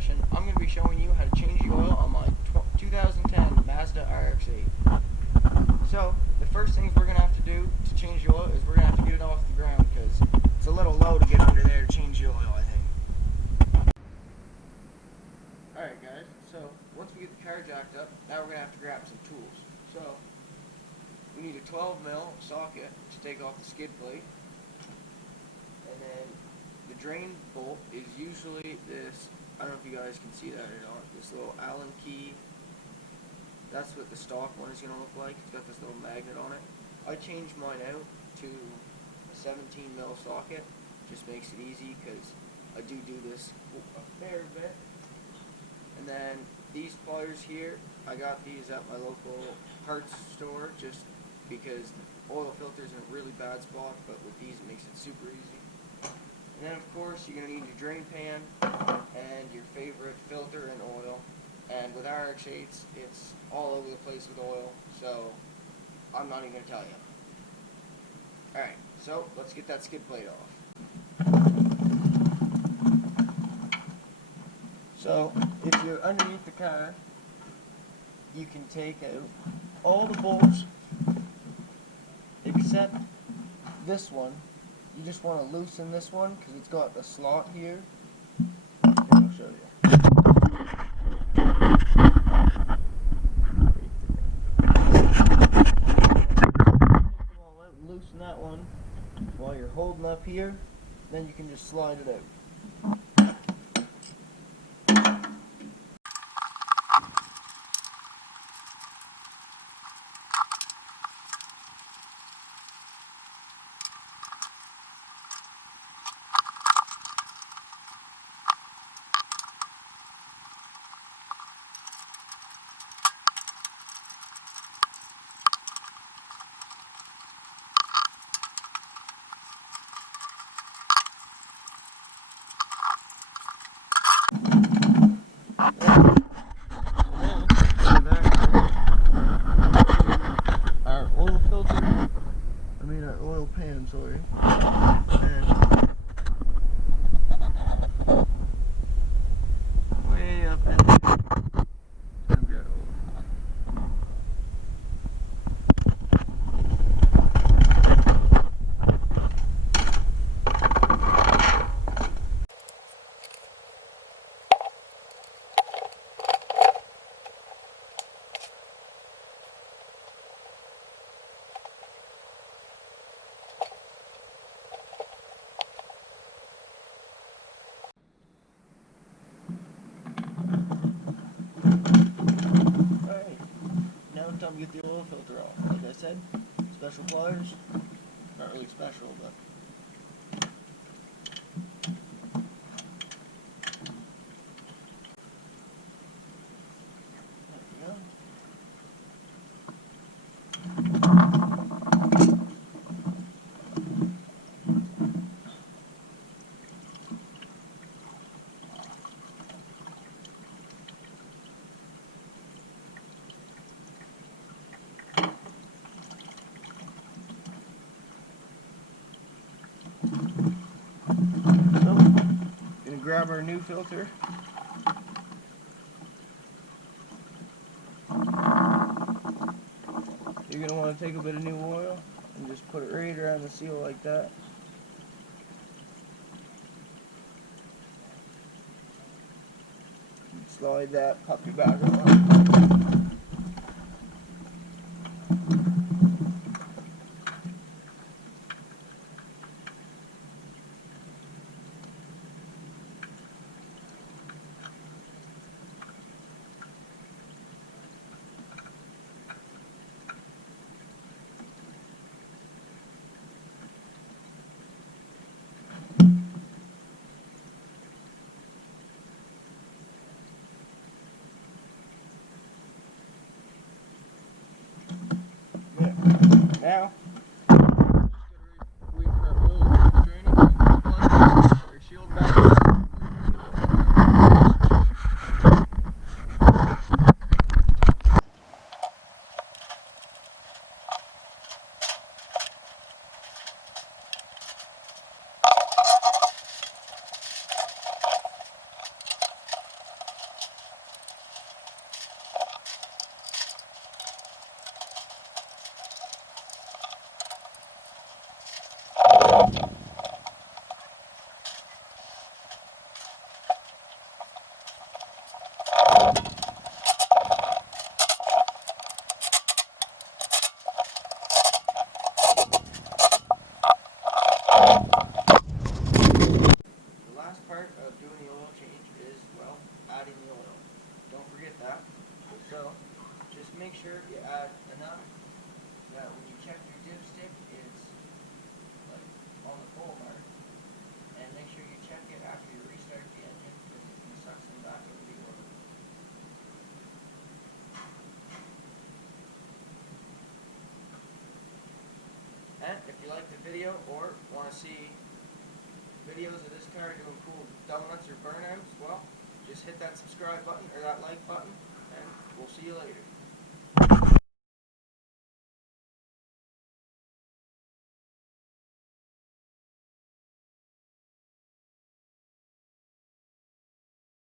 section, I'm going to be showing you how to change the oil on my 2010 Mazda RX-8. So, the first things we're going to have to do to change the oil is we're going to have to get it off the ground because it's a little low to get under there to change the oil, I think. Alright guys, so once we get the car jacked up, now we're going to have to grab some tools. So, we need a 12mm socket to take off the skid plate. And then the drain bolt is usually this, I don't know if you guys can see that or not, this little Allen key. That's what the stock one is going to look like. It's got this little magnet on it. I changed mine out to a 17mm socket. Just makes it easy because I do this a fair bit. And then these pliers here, I got these at my local parts store just because the oil filter is in a really bad spot, but with these it makes it super easy. And then of course you're going to need your drain pan and your favorite filter and oil. And with RX-8s, it's all over the place with oil, so I'm not even going to tell you. Alright, so let's get that skid plate off. So, if you're underneath the car, you can take out all the bolts except this one. You just want to loosen this one because it's got a slot here. And I'll show you. Loosen that one while you're holding up here, then you can just slide it out. Our oil pan, sorry. And way up in there. Alright, now it's time to get the oil filter off. Like I said, special pliers, not really special, but there we go. So, gonna grab our new filter. You're gonna want to take a bit of new oil and just put it right around the seal like that. Slide that puppy back on. Now, wait for our oil to drain our shield back. sure you add enough that when you check your dipstick, it's like on the full mark. And make sure you check it after you restart the engine because it's going to suck some back into the oil. And if you like the video or want to see videos of this car doing cool donuts or burnouts, well, just hit that subscribe button or that like button, and we'll see you later.